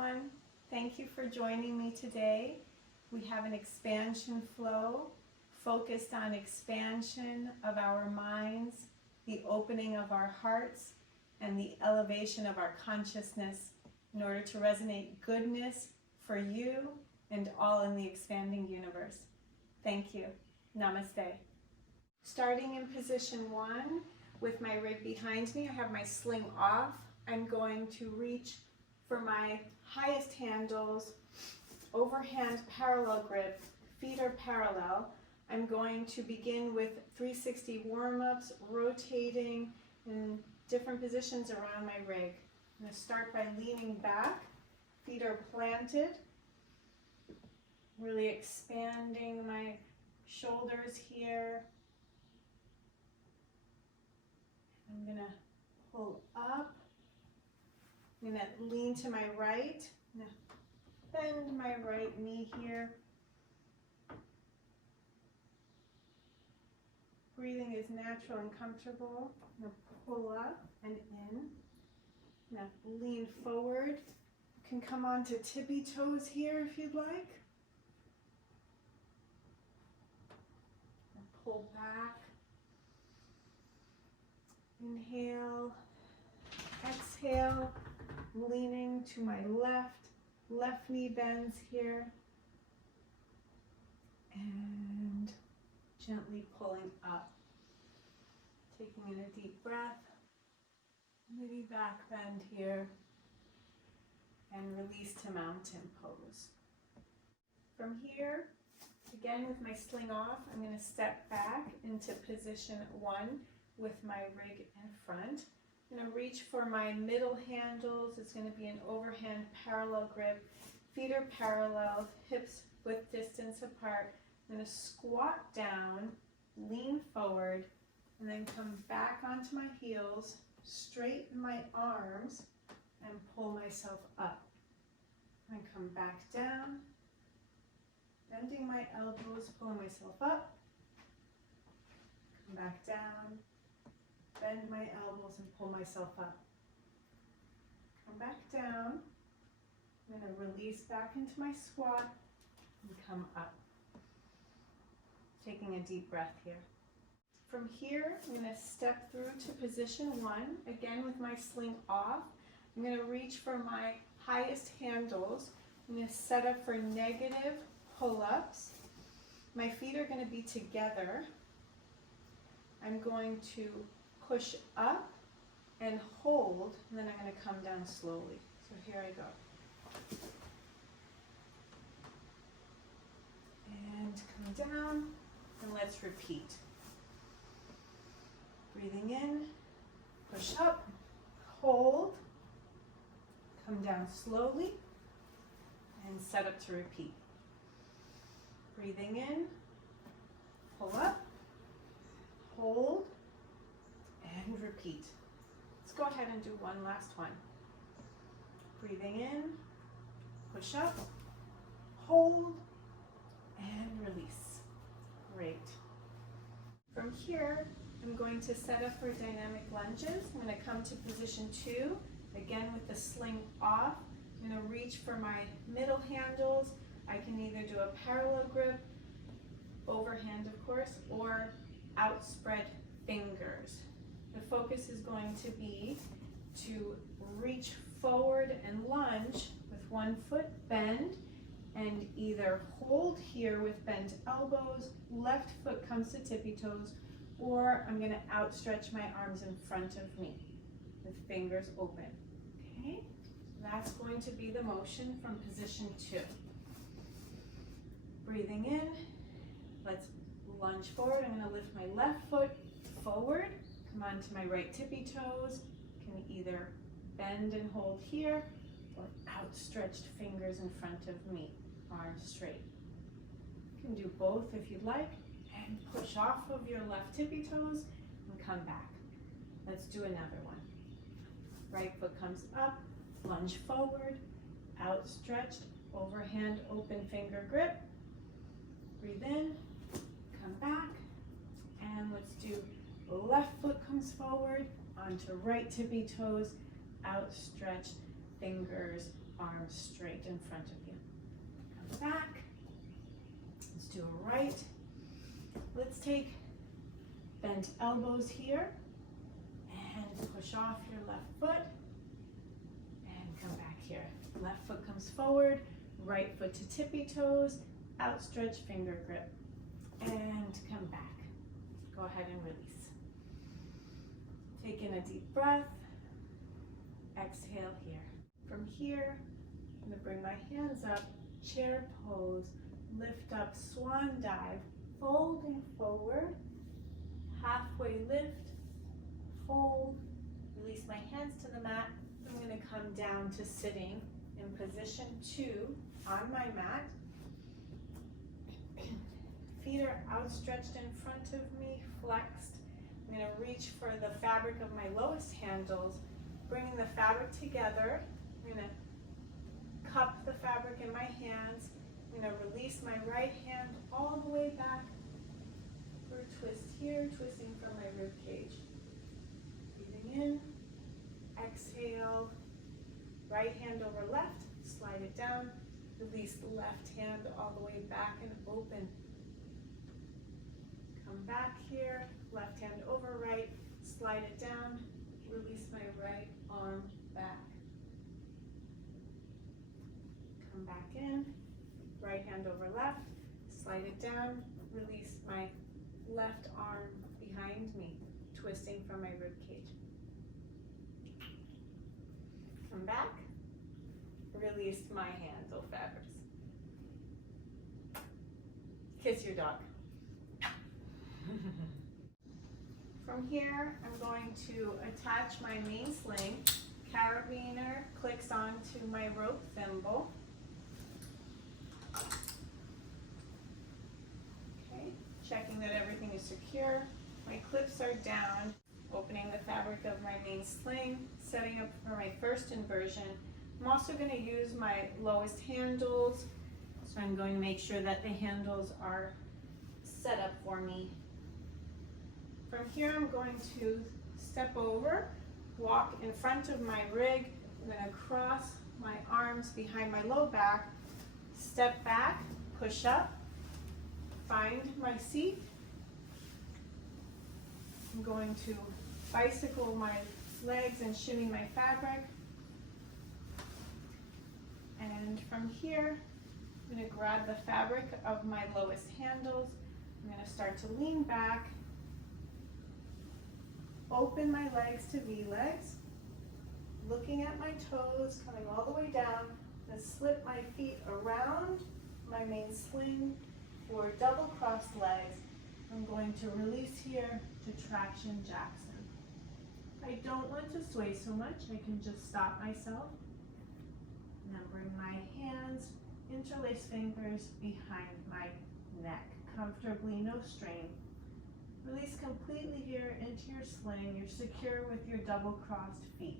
everyone. Thank you for joining me today. We have an expansion flow focused on expansion of our minds, the opening of our hearts, and the elevation of our consciousness in order to resonate goodness for you and all in the expanding universe. Thank you. Namaste. Starting in position 1 with my rig behind me, I have my sling off. I'm going to reach for my highest handles, overhand parallel grip, feet are parallel. I'm going to begin with 360 warm-ups, rotating in different positions around my rig. I'm going to start by leaning back, feet are planted, really expanding my shoulders here. I'm going to pull up. I'm going to lean to my right. I'm going to bend my right knee here. Breathing is natural and comfortable. I'm going to pull up and in. I'm going to lean forward. You can come onto tippy toes here if you'd like. And pull back. Inhale. Exhale. Leaning to my left knee bends here, and gently pulling up, taking in a deep breath, mini back bend here, and release to mountain pose. From here, again with my sling off, I'm going to step back into position 1 with my rig in front. I'm going to reach for my middle handles. It's going to be an overhand parallel grip. Feet are parallel, hips width distance apart. I'm going to squat down, lean forward, and then come back onto my heels, straighten my arms, and pull myself up. And come back down, bending my elbows, pulling myself up, come back down, bend my elbows and pull myself up. Come back down. I'm going to release back into my squat and come up. Taking a deep breath here. From here, I'm going to step through to position 1, again with my sling off. I'm going to reach for my highest handles. I'm going to set up for negative pull-ups. My feet are going to be together. I'm going to push up and hold, and then I'm going to come down slowly. So here I go. And come down, and let's repeat. Breathing in, push up, hold, come down slowly, and set up to repeat. Breathing in, pull up, hold, and repeat. Let's go ahead and do one last one. Breathing in, push up, hold, and release. Great. From here, I'm going to set up for dynamic lunges. I'm going to come to position 2, again with the sling off. I'm going to reach for my middle handles. I can either do a parallel grip, overhand of course, or outspread fingers. The focus is going to be to reach forward and lunge with one foot bend and either hold here with bent elbows, left foot comes to tippy toes, or I'm going to outstretch my arms in front of me with fingers open. Okay, that's going to be the motion from position 2. Breathing in, let's lunge forward. I'm going to lift my left foot forward. Come onto my right tippy toes. Can either bend and hold here or outstretched fingers in front of me, arms straight. You can do both if you'd like, and push off of your left tippy toes and come back. Let's do another one. Right foot comes up, lunge forward, outstretched, overhand open finger grip. Breathe in, come back, and let's do left foot comes forward onto right tippy toes, outstretched fingers, arms straight in front of you. Come back. Let's do a right. Let's take bent elbows here and push off your left foot and come back here. Left foot comes forward, right foot to tippy toes, outstretch finger grip, and come back. Go ahead and release. Take in a deep breath. Exhale here. From here, I'm going to bring my hands up, chair pose, lift up, swan dive, folding forward, halfway lift, fold, release my hands to the mat. I'm going to come down to sitting in position 2 on my mat. Feet are outstretched in front of me, flexed. I'm going to reach for the fabric of my lowest handles, bringing the fabric together. I'm going to cup the fabric in my hands. I'm going to release my right hand all the way back for a twist here, twisting from my rib cage. Breathing in, exhale, right hand over left, slide it down, release the left hand all the way back and open. Come back here, left hand over right, slide it down, release my right arm back. Come back in, right hand over left, slide it down, release my left arm behind me, twisting from my rib cage. Come back, release my hands, oh fabrics. Kiss your dog. From here, I'm going to attach my main sling. Carabiner clicks onto my rope thimble. Okay, checking that everything is secure. My clips are down, opening the fabric of my main sling, setting up for my first inversion. I'm also going to use my lowest handles, so I'm going to make sure that the handles are set up for me. From here, I'm going to step over, walk in front of my rig. I'm going to cross my arms behind my low back, step back, push up, find my seat. I'm going to bicycle my legs and shimmy my fabric. And from here, I'm going to grab the fabric of my lowest handles. I'm going to start to lean back, open my legs to V-legs, looking at my toes, coming all the way down, and slip my feet around my main sling for double crossed legs. I'm going to release here to traction Jackson. I don't want to sway so much, I can just stop myself. And then bring my hands, interlace fingers behind my neck, comfortably, no strain. Release completely here into your sling. You're secure with your double crossed feet.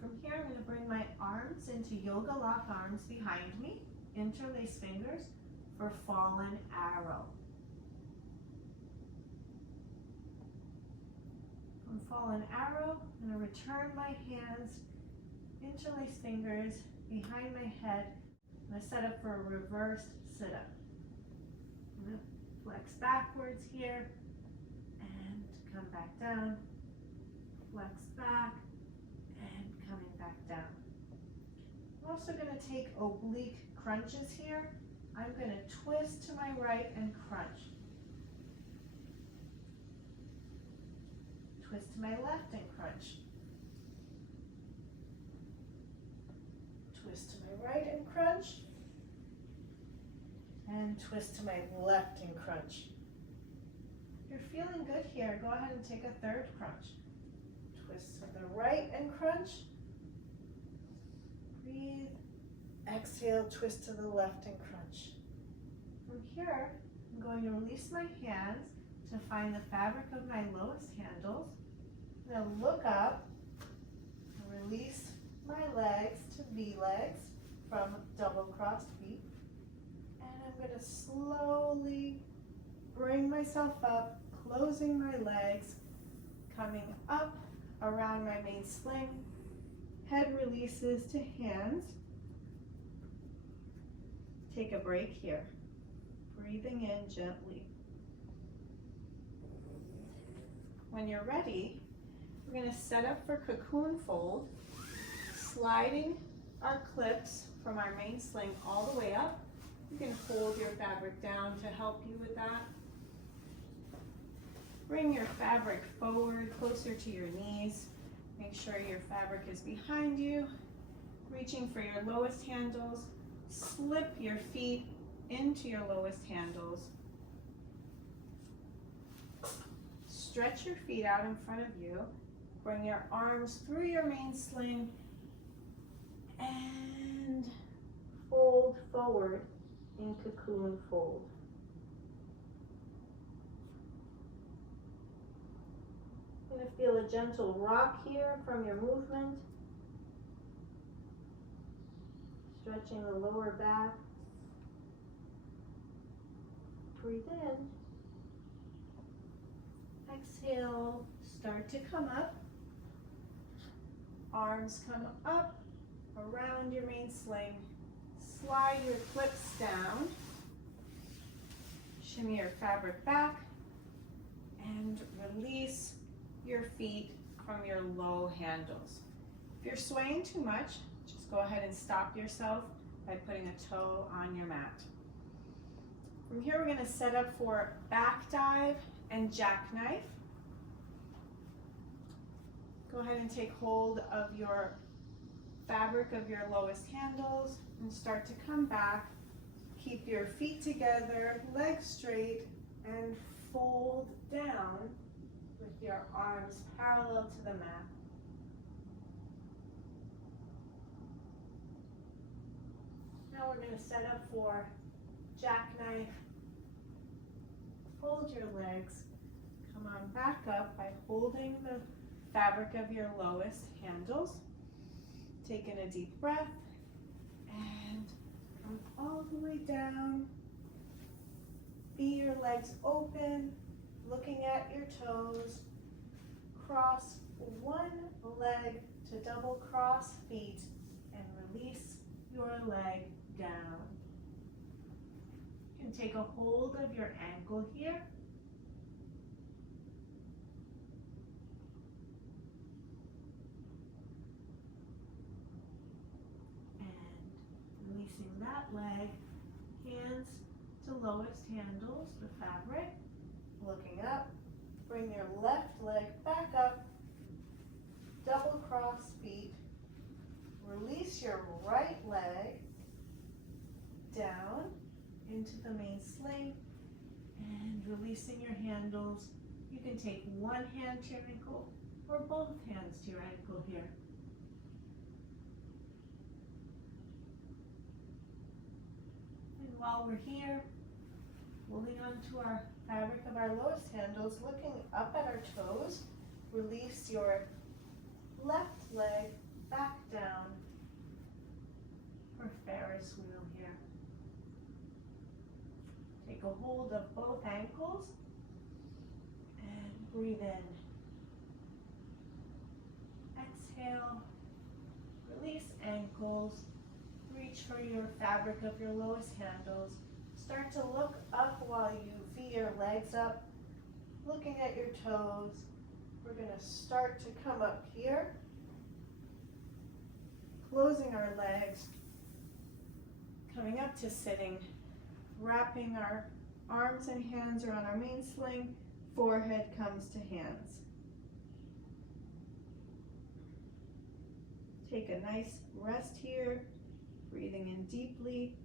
From here, I'm going to bring my arms into yoga lock arms behind me, interlace fingers for fallen arrow. From fallen arrow, I'm going to return my hands, interlace fingers behind my head. I'm going to set up for a reversed sit-up. I'm going to flex backwards here and come back down, flex back and coming back down. I'm also going to take oblique crunches here. I'm going to twist to my right and crunch. Twist to my left and crunch. Twist to my right and crunch. And twist to my left and crunch. If you're feeling good here, go ahead and take a third crunch. Twist to the right and crunch. Breathe. Exhale, twist to the left and crunch. From here, I'm going to release my hands to find the fabric of my lowest handles. I'm going to look up and release my legs to V-legs from double crossed feet. And I'm going to slowly bring myself up, closing my legs, coming up around my main sling, Head releases to hands. Take a break here. Breathing in gently. When you're ready, we're going to set up for cocoon fold, sliding our clips from our main sling all the way up. You can hold your fabric down to help you with that. Bring your fabric forward, closer to your knees. Make sure your fabric is behind you. Reaching for your lowest handles. Slip your feet into your lowest handles. Stretch your feet out in front of you. Bring your arms through your main sling and fold forward in cocoon fold. You're going to feel a gentle rock here from your movement. Stretching the lower back. Breathe in. Exhale, start to come up. Arms come up around your main sling. Slide your clips down. Shimmy your fabric back and release your feet from your low handles. If you're swaying too much, just go ahead and stop yourself by putting a toe on your mat. From here, we're going to set up for back dive and jackknife. Go ahead and take hold of your fabric of your lowest handles and start to come back. Keep your feet together, legs straight, and fold down with your arms parallel to the mat. Now we're going to set up for jackknife. Fold your legs. Come on back up by holding the fabric of your lowest handles. Take in a deep breath and come all the way down. Feel your legs open, looking at your toes. Cross one leg to double cross feet and release your leg down. You can take a hold of your ankle here. And releasing that leg, hands to lowest handles, the fabric. Looking up, bring your left leg back up, double cross feet. Release your right leg down into the main sling and releasing your handles. You can take one hand to your ankle or both hands to your ankle here. And while we're here, holding on to our fabric of our lowest handles, looking up at our toes, release your left leg back down for Ferris wheel here. Take a hold of both ankles and breathe in. Exhale, release ankles, reach for your fabric of your lowest handles. Start to look up while you feet your legs up, looking at your toes. We're going to start to come up here, closing our legs, coming up to sitting, wrapping our arms and hands around our main sling, forehead comes to hands. Take a nice rest here, breathing in deeply,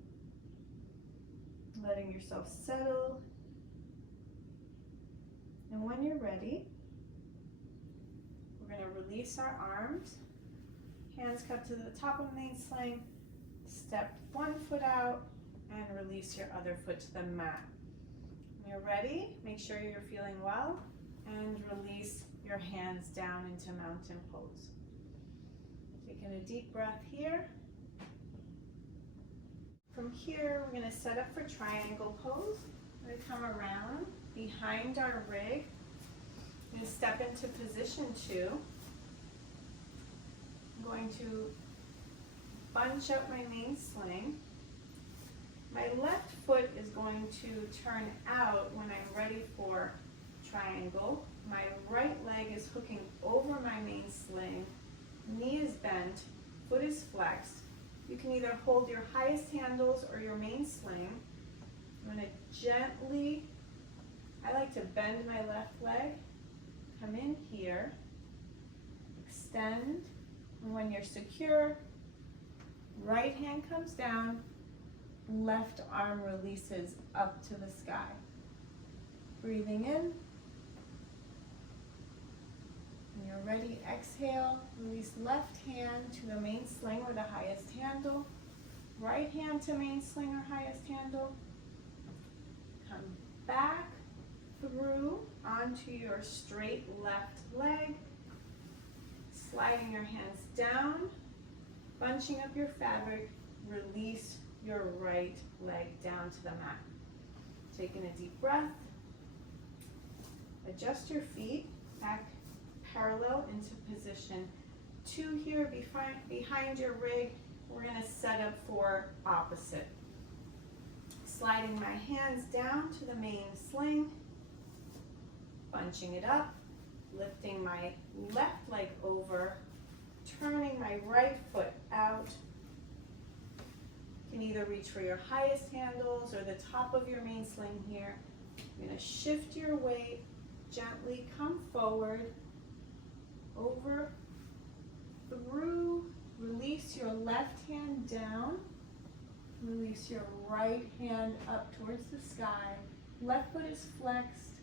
letting yourself settle. And when you're ready, we're going to release our arms, hands cupped to the top of the main sling, step one foot out, and release your other foot to the mat. When you're ready, make sure you're feeling well, and release your hands down into mountain pose. Taking a deep breath here. From here, we're going to set up for triangle pose. We're going to come around behind our rig and step into position 2. I'm going to bunch up my main sling. My left foot is going to turn out when I'm ready for triangle. My right leg is hooking over my main sling. Knee is bent, foot is flexed. You can either hold your highest handles or your main sling. I'm going to gently, I like to bend my left leg, come in here, extend, and when you're secure, right hand comes down, left arm releases up to the sky. Breathing in. When you're ready, exhale, release left hand to the main sling or the highest handle. Right hand to main sling or highest handle. Come back through onto your straight left leg. Sliding your hands down, bunching up your fabric, release your right leg down to the mat. Taking a deep breath. Adjust your feet back parallel into position 2 here behind your rig. We're going to set up for opposite. Sliding my hands down to the main sling, bunching it up, lifting my left leg over, turning my right foot out. You can either reach for your highest handles or the top of your main sling here. You're going to shift your weight, gently come forward, over, through, release your left hand down, release your right hand up towards the sky. Left foot is flexed,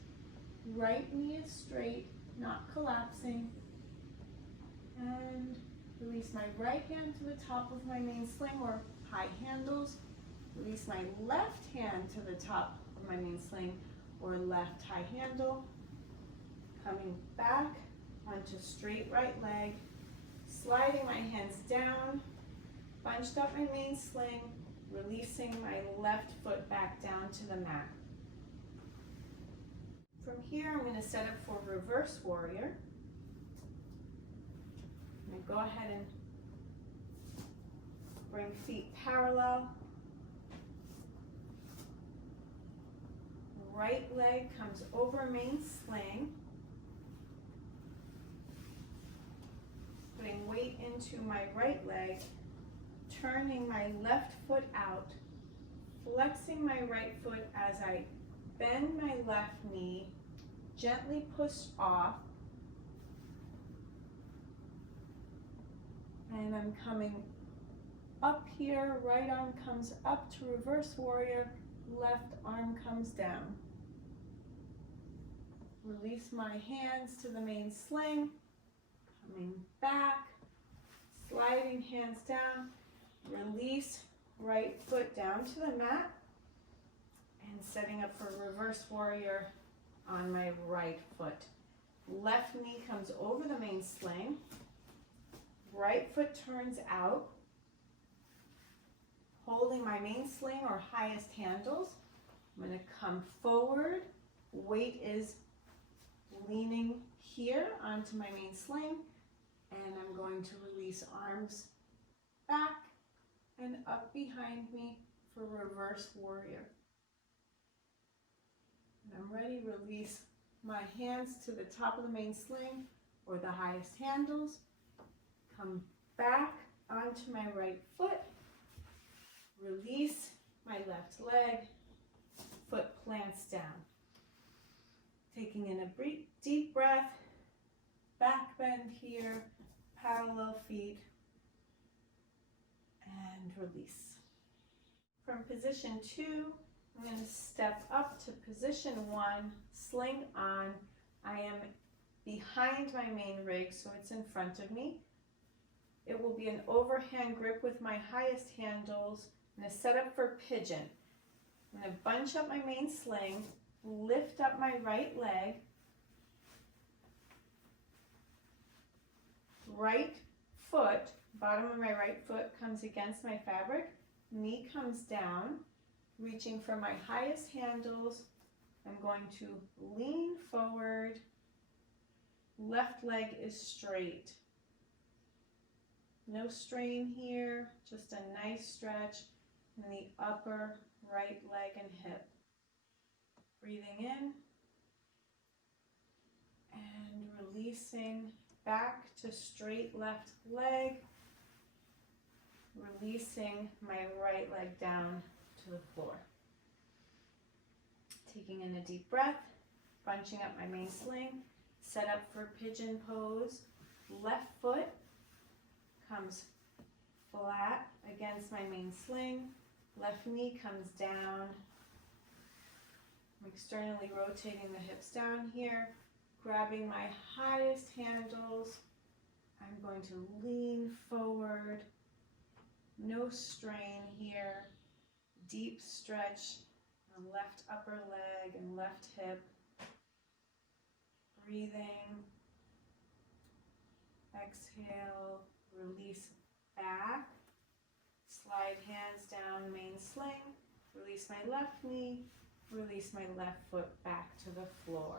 right knee is straight, not collapsing. And release my right hand to the top of my main sling or high handles. Release my left hand to the top of my main sling or left high handle. Coming back onto straight right leg. Sliding my hands down, bunched up my main sling, releasing my left foot back down to the mat. From here, I'm going to set up for reverse warrior. I'm going to go ahead and bring feet parallel. Right leg comes over main sling. Putting weight into my right leg, turning my left foot out, flexing my right foot as I bend my left knee, gently push off, and I'm coming up here, right arm comes up to reverse warrior, left arm comes down. Release my hands to the main sling, coming back, sliding hands down, release right foot down to the mat, and setting up for reverse warrior on my right foot. Left knee comes over the main sling, right foot turns out, holding my main sling or highest handles. I'm going to come forward, weight is leaning here onto my main sling, and I'm going to release arms back and up behind me for reverse warrior. And I'm ready, release my hands to the top of the main sling or the highest handles. Come back onto my right foot, release my left leg, foot plants down. Taking in a deep breath, back bend here, parallel feet, and release. From position 2, I'm going to step up to position 1, sling on. I am behind my main rig, so it's in front of me. It will be an overhand grip with my highest handles. I'm going to set up for pigeon. I'm going to bunch up my main sling, lift up my right leg, right foot, bottom of my right foot comes against my fabric, knee comes down, reaching for my highest handles. I'm going to lean forward, left leg is straight. No strain here, just a nice stretch in the upper right leg and hip. Breathing in and releasing back to straight left leg, releasing my right leg down to the floor. Taking in a deep breath, bunching up my main sling, set up for pigeon pose. Left foot comes flat against my main sling, left knee comes down. I'm externally rotating the hips down here, grabbing my highest handles. I'm going to lean forward, no strain here, deep stretch on left upper leg and left hip. Breathing, exhale, release back, slide hands down, main sling, release my left knee, release my left foot back to the floor.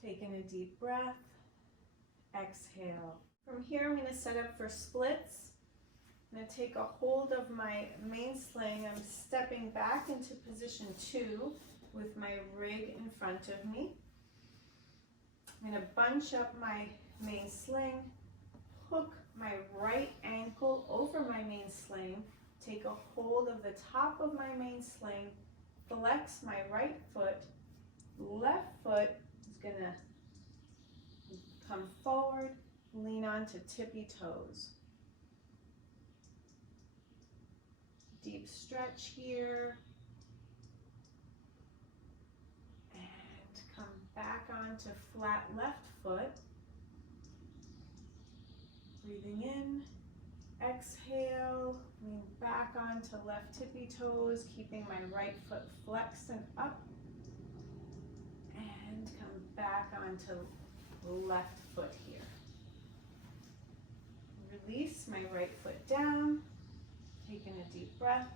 Taking a deep breath, exhale. From here I'm going to set up for splits. I'm going to take a hold of my main sling. I'm stepping back into position 2 with my rig in front of me. I'm going to bunch up my main sling, hook my right ankle over my main sling, take a hold of the top of my main sling, flex my right foot, left foot is going to come forward, lean onto tippy toes. Deep stretch here. And come back onto flat left foot. Breathing in, exhale, lean back onto left tippy toes, keeping my right foot flexed and up. And come back onto left foot here. Release my right foot down, taking a deep breath.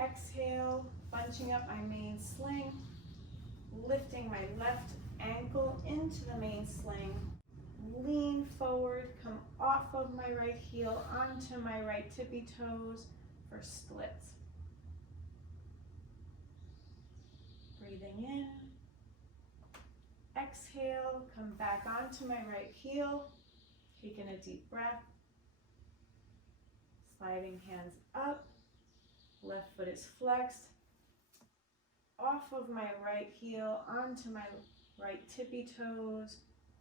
Exhale, bunching up my main sling, lifting my left ankle into the main sling. Lean forward, come off of my right heel onto my right tippy toes for splits. Breathing in. Exhale, come back onto my right heel, taking a deep breath. Sliding hands up, left foot is flexed. Off of my right heel onto my right tippy toes,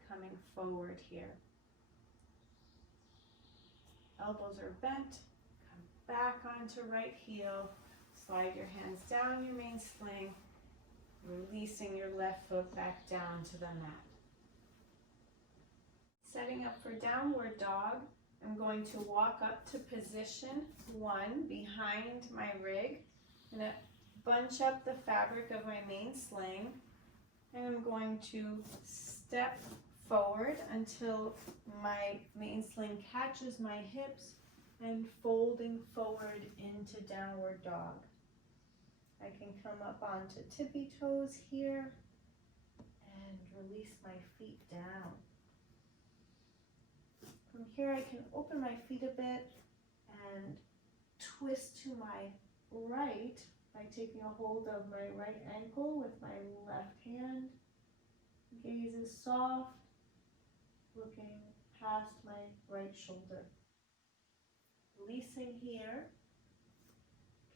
coming forward here. Elbows are bent, come back onto right heel, slide your hands down your main sling, releasing your left foot back down to the mat. Setting up for downward dog, I'm going to walk up to position 1 behind my rig. I'm going to bunch up the fabric of my main sling, and I'm going to step forward until my main sling catches my hips and folding forward into downward dog. I can come up onto tippy toes here and release my feet down. From here I can open my feet a bit and twist to my right by taking a hold of my right ankle with my left hand. Gaze is soft, looking past my right shoulder. Releasing here,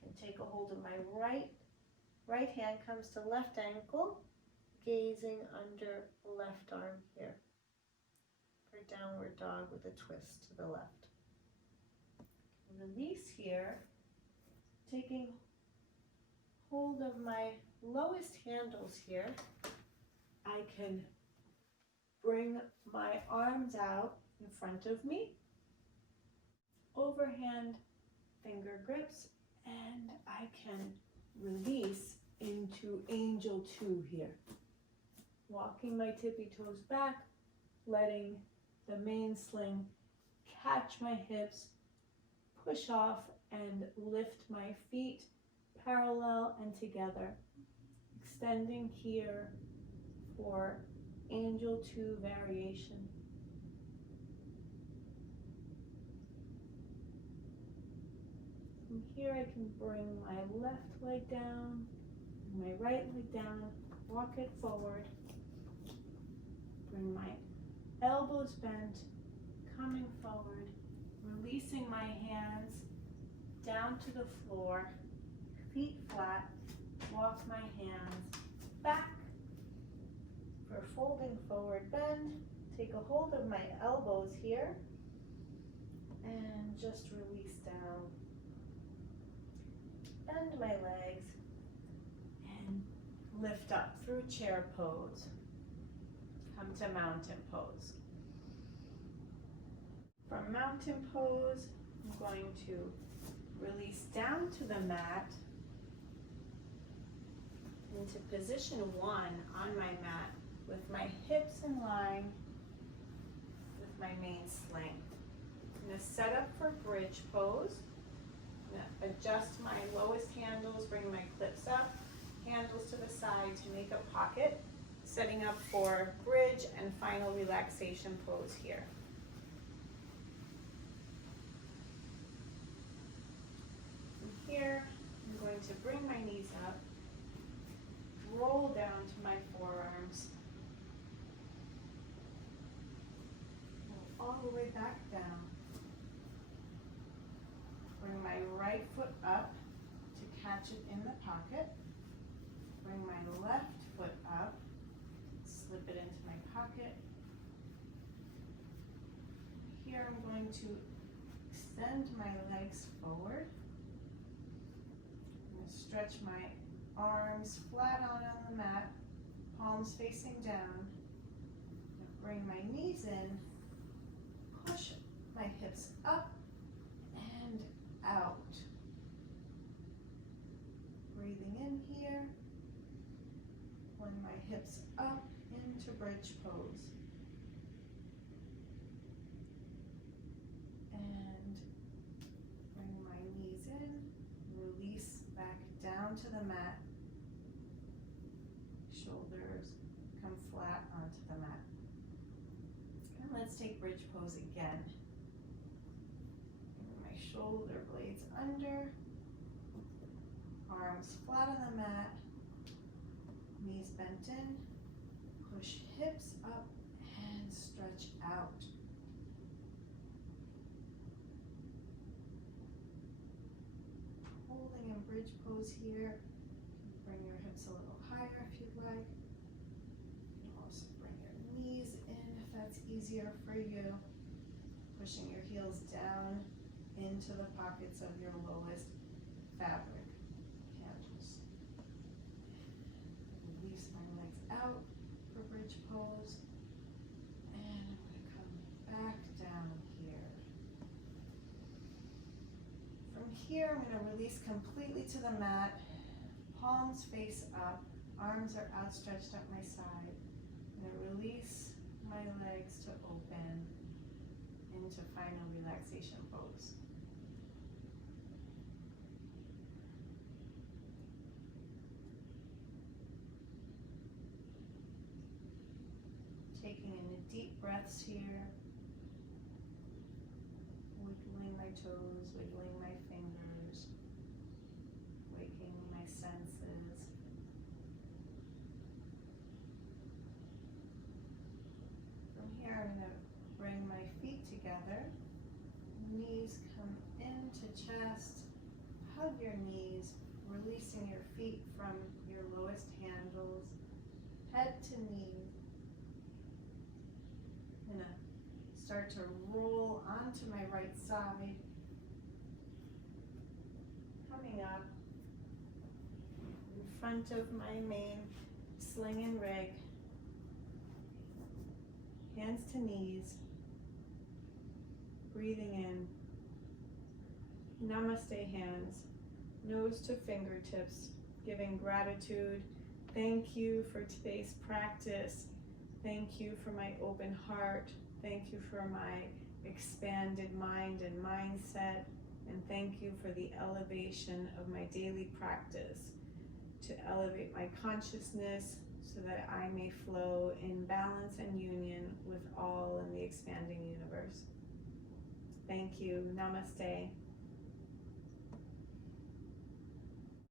can take a hold of my right hand comes to left ankle, gazing under left arm here for downward dog with a twist to the left. Release here, taking hold of my lowest handles here. I can bring my arms out in front of me, overhand finger grips, and I can release into angel 2 here. Walking my tippy toes back, letting the main sling catch my hips, push off and lift my feet parallel and together. Extending here for angel 2 variation. From here I can bring my left leg down, my right leg down, walk it forward. Bring my elbows bent, coming forward, releasing my hands down to the floor, feet flat, walk my hands back for folding forward bend. Take a hold of my elbows here and just release down. Bend my legs and lift up through chair pose. Come to mountain pose. From mountain pose, I'm going to release down to the mat into position 1 on my mat with my hips in line with my main sling. I'm going to set up for bridge pose. I'm going to adjust my lowest handles, bring my clips up, handles to the side to make a pocket, setting up for bridge and final relaxation pose here. From here, I'm going to bring my knees up, roll down to my forearms, roll all the way back down. Bring my right foot up to catch it in the pocket. Bring my left foot up, slip it into my pocket. Here I'm going to extend my legs forward. I'm going to stretch my arms flat on the mat, palms facing down. Bring my knees in, push my hips up and out. Breathing in here, bring my hips up into bridge pose. And bring my knees in, release back down to the mat. Shoulders come flat onto the mat. And let's take bridge pose again. Bring my shoulder blades under, arms flat on the mat, knees bent in, push hips up and stretch out. Holding in bridge pose here. Bring your hips a little higher if you'd like. You can also bring your knees in if that's easier for you. Pushing your heels down into the pockets of your lowest fabric handles. Release my legs out for bridge pose. And I'm going to come back down here. From here, I'm going to release completely to the mat. Palms face up, arms are outstretched up my side. I'm going to release my legs to open into final relaxation pose. Taking in deep breaths here, wiggling my toes, wiggling my fingers, waking my senses. From here, I'm going to bring my feet together, knees come into chest, hug your knees, releasing your feet from your lowest handles, head to knee. I'm going to start to roll onto my right side, coming up in front of my main sling and rig, hands to knees, breathing in, namaste hands, nose to fingertips, giving gratitude. Thank you for today's practice. Thank you for my open heart. Thank you for my expanded mind and mindset. And thank you for the elevation of my daily practice to elevate my consciousness so that I may flow in balance and union with all in the expanding universe. Thank you. Namaste.